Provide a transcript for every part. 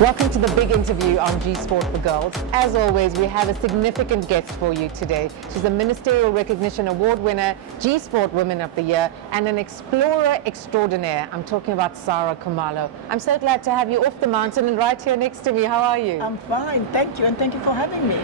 Welcome to the big interview on G Sport for Girls. As always, we have a significant guest for you today. She's a Ministerial Recognition Award winner, G Sport Women of the Year, and an explorer extraordinaire. I'm talking about Saray Khumalo. I'm so glad to have you off the mountain and right here next to me. How are you? I'm fine, thank you, and thank you for having me.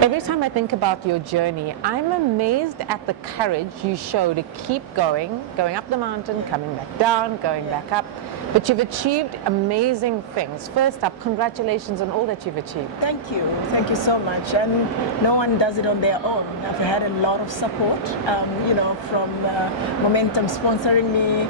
Every time I think about your journey, I'm amazed at the courage you show to keep going up the mountain, coming back down, going back up. But you've achieved amazing things. First up, congratulations on all that you've achieved. Thank you so much. And no one does it on their own. I've had a lot of support, from Momentum sponsoring me,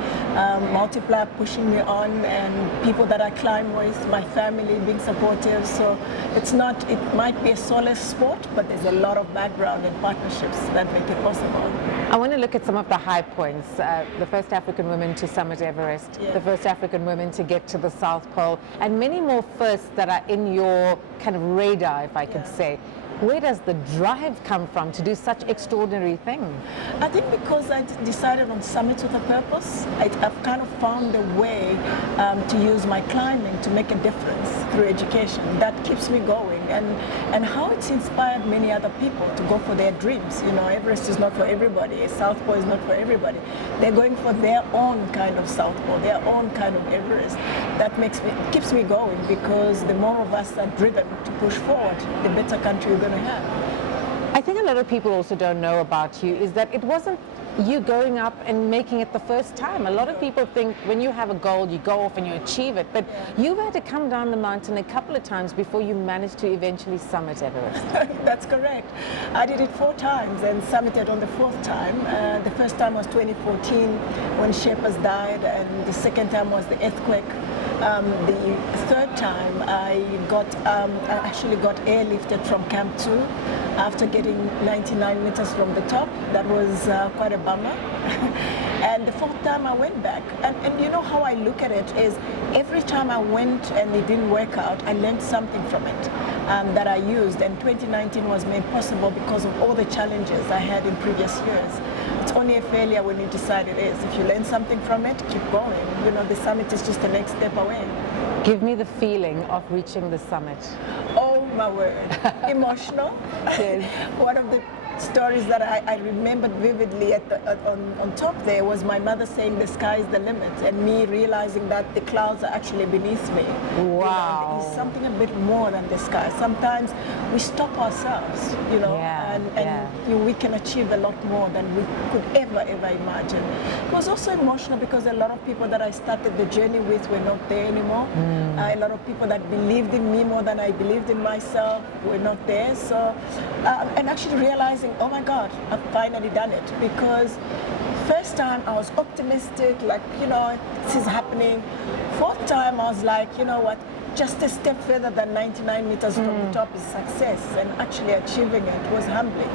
Multiply pushing me on, and people that I climb with, my family being supportive. So it might be a solo sport, but there's a lot of background and partnerships that make it possible. I want to look at some of the high points. The first African woman to summit Everest, the first African woman to get to the South Pole, and many more firsts that are in your kind of radar, if I could say. Where does the drive come from to do such extraordinary things? I think because I decided on summits with a purpose. I've kind of found a way to use my climbing to make a difference through education. That keeps me going, and how it's inspired many other people to go for their dreams. Everest is not for everybody. South Pole is not for everybody. They're going for their own kind of South Pole, their own kind of Everest. That keeps me going, because the more of us are driven to push forward, the better country we're going to have. I think a lot of people also don't know about you is that it wasn't you going up and making it the first time. A lot of people think when you have a goal, you go off and you achieve it, but you've had to come down the mountain a couple of times before you managed to eventually summit Everest. That's correct. I did it 4 times and summited on the 4th time. The first time was 2014 when Sherpas died, and the second time was the earthquake. The 3rd time I actually got airlifted from Camp 2 after getting 99 meters from the top. That was quite a bummer. And the 4th time I went back, and you know how I look at it is every time I went and it didn't work out, I learned something from it that I used, and 2019 was made possible because of all the challenges I had in previous years. It's only a failure when you decide it is. If you learn something from it, keep going. The summit is just the next step away. Give me the feeling of reaching the summit. Oh my word, emotional. Yes. One of the stories that I remembered vividly on top there was my mother saying the sky is the limit, and me realizing that the clouds are actually beneath me. Wow. There is something a bit more than the sky. Sometimes we stop ourselves, and we can achieve a lot more than we could ever imagine. It was also emotional because a lot of people that I started the journey with were not there anymore. A lot of people that believed in me more than I believed in myself were not there. So, and actually realizing, oh my God, I've finally done it. Because first time I was optimistic, this is happening. 4th time I was like, you know what, just a step further than 99 meters from the top is success, and actually achieving it was humbling.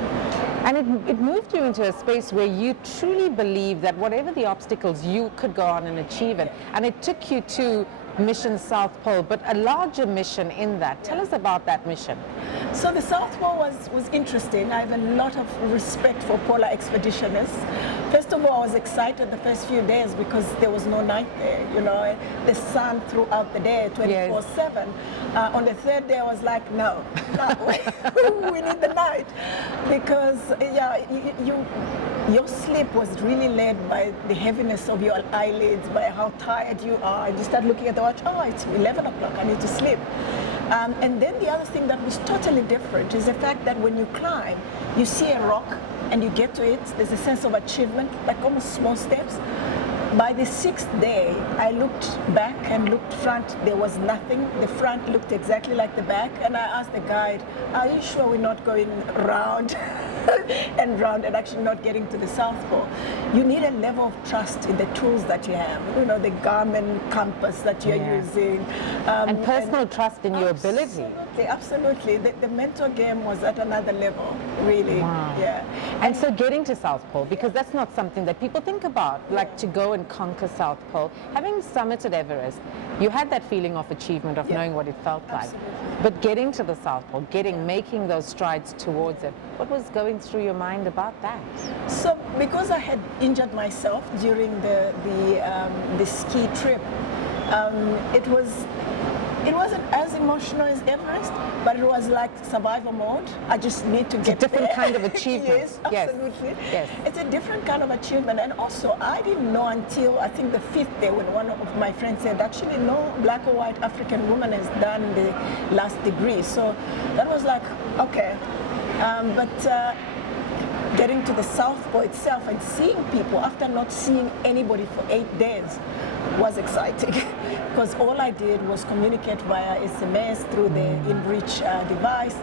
And it moved you into a space where you truly believe that whatever the obstacles, you could go on and achieve it. And it took you to Mission South Pole, but a larger mission in that. Tell us about that mission. So the South Pole was interesting. I have a lot of respect for polar expeditioners. First of all, I was excited the first few days because there was no night there. The sun throughout the day, 24/7. On the 3rd day, I was like, no, we need the night, because your sleep was really led by the heaviness of your eyelids, by how tired you are. And you start looking at the watch, oh, it's 11 o'clock, I need to sleep. And then the other thing that was totally different is the fact that when you climb, you see a rock and you get to it, there's a sense of achievement, like almost small steps. By the 6th day, I looked back and looked front. There was nothing. The front looked exactly like the back. And I asked the guide, are you sure we're not going round and round and actually not getting to the South Pole? You need a level of trust in the tools that you have. The Garmin compass that you're using. And personal trust in your ability. Absolutely. The mental game was at another level, really. Wow. Yeah. And so getting to South Pole, because that's not something that people think about, like to go and conquer South Pole. Having summited Everest, you had that feeling of achievement, of knowing what it felt like. But getting to the South Pole, making those strides towards it, what was going through your mind about that? So because I had injured myself during the ski trip, It wasn't as emotional as Everest, but it was like survival mode. I just need to get a different there. kind of achievement. Yes, Yes. absolutely. Yes. It's a different kind of achievement. And also, I didn't know until I think the 5th day when one of my friends said, actually, no black or white African woman has done the last degree. So that was like, okay. But getting to the South Pole itself and seeing people after not seeing anybody for 8 days was exciting because all I did was communicate via SMS through the InReach device,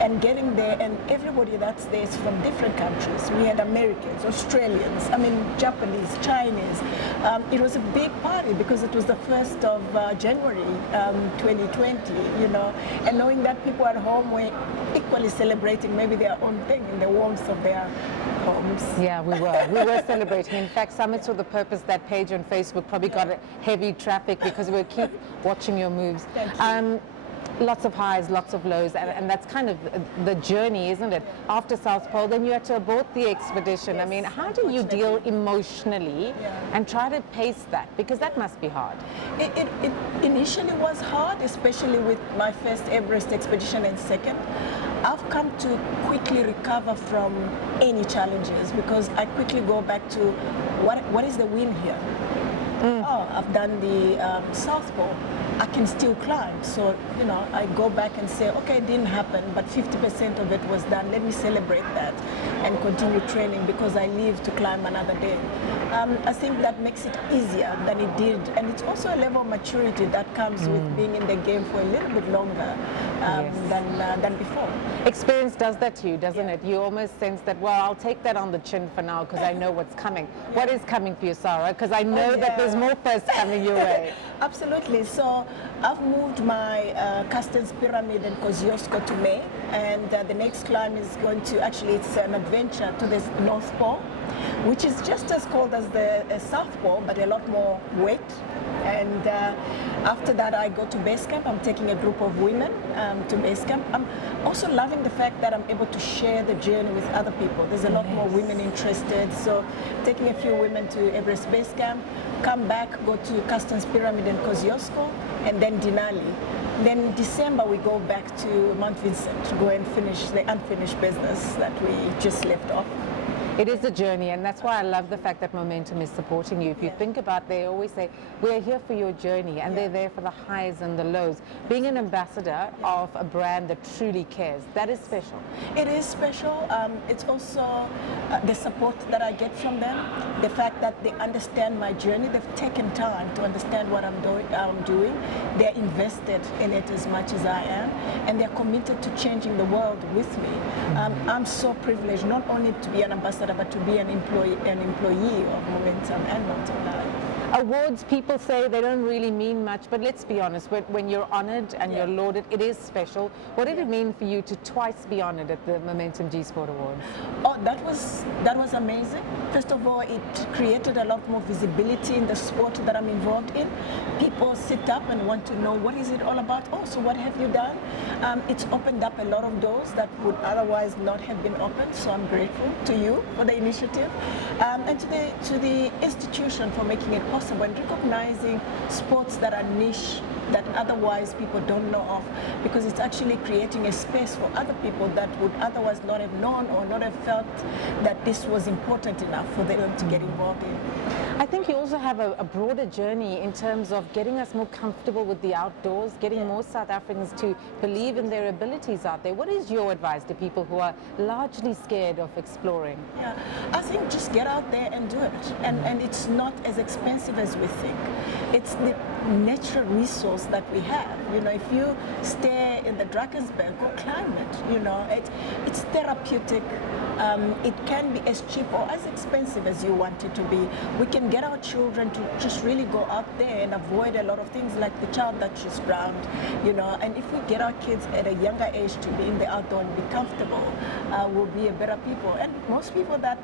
and getting there, and everybody that's there is from different countries. We had Americans, Australians, Japanese, Chinese. It was a big party because it was the 1st of January 2020, and knowing that people at home were equally celebrating maybe their own thing in the warmth of their homes. Yeah, we were. We were celebrating. In fact, Summits for the Purpose, that page on Facebook probably got heavy traffic because we'll keep watching your moves. Thank you. Lots of highs, lots of lows, and that's kind of the journey, isn't it? After South Pole, then you had to abort the expedition. Yes, How do you deal emotionally and try to pace that? Because that must be hard. It initially was hard, especially with my first Everest expedition and second. I've come to quickly recover from any challenges because I quickly go back to what is the win here? Oh, I've done the South Pole. I can still climb. So, I go back and say, okay, it didn't happen, but 50% of it was done. Let me celebrate that and continue training because I live to climb another day. I think that makes it easier than it did. And it's also a level of maturity that comes with being in the game for a little bit longer than before. Experience does that to you, doesn't it? You almost sense that, well, I'll take that on the chin for now because I know what's coming. What is coming for you, Sarah? Because I know that there's more first coming your way. Absolutely. So I've moved my Castens Pyramid and Kosciuszko to May, and the next climb is going to, actually it's an adventure to the North Pole, which is just as cold as the South Pole, but a lot more wet. And after that, I go to base camp. I'm taking a group of women to base camp. I'm also loving the fact that I'm able to share the journey with other people. There's a lot more women interested. So taking a few women to Everest base camp, come back, go to Castens Pyramid and Kosciuszko, and then Denali. Then in December, we go back to Mount Vincent to go and finish the unfinished business that we just left off. It is a journey, and that's why I love the fact that Momentum is supporting you. If you think about, they always say, we're here for your journey, and they're there for the highs and the lows. Being an ambassador of a brand that truly cares, that is special. It is special. It's also the support that I get from them, the fact that they understand my journey. They've taken time to understand what I'm doing. They're invested in it as much as I am, and they're committed to changing the world with me. I'm so privileged not only to be an ambassador, but to be an employee of Momentum and Multiply. Awards, people say they don't really mean much, but let's be honest, when you're honored and you're lauded, it is special. What did it mean for you to twice be honored at the Momentum G Sport Awards? Oh, that was amazing. First of all, it created a lot more visibility in the sport that I'm involved in. People sit up and want to know, what is it all about? Oh, so what have you done? It's opened up a lot of doors that would otherwise not have been opened, so I'm grateful to you for the initiative, and to the institution for making it possible and recognizing sports that are niche, that otherwise people don't know of, because it's actually creating a space for other people that would otherwise not have known or not have felt that this was important enough for them to get involved in. I think you also have a broader journey in terms of getting us more comfortable with the outdoors, getting more South Africans to believe in their abilities out there. What is your advice to people who are largely scared of exploring? Yeah, I think just get out there and do it. And it's not as expensive as we think. It's the natural resource that we have. If you stay in the Drakensberg, go climb it. It's therapeutic. It can be as cheap or as expensive as you want it to be. We can get our children to just really go out there and avoid a lot of things like the child that just drowned, and if we get our kids at a younger age to be in the outdoor and be comfortable, we'll be a better people. And most people that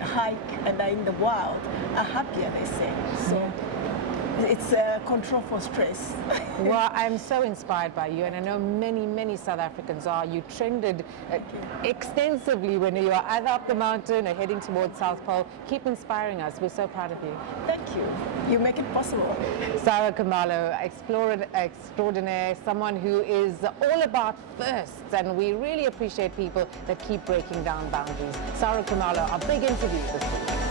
hike and are in the wild are happier, they say. So it's control for stress. Well, I'm so inspired by you, and I know many South Africans are. You trended extensively when you are either up the mountain or heading towards South Pole. Keep inspiring us. We're so proud of you. Thank you. You make it possible. Saray Khumalo, explorer extraordinaire, someone who is all about firsts, and we really appreciate people that keep breaking down boundaries. Saray Khumalo, our big interview this week.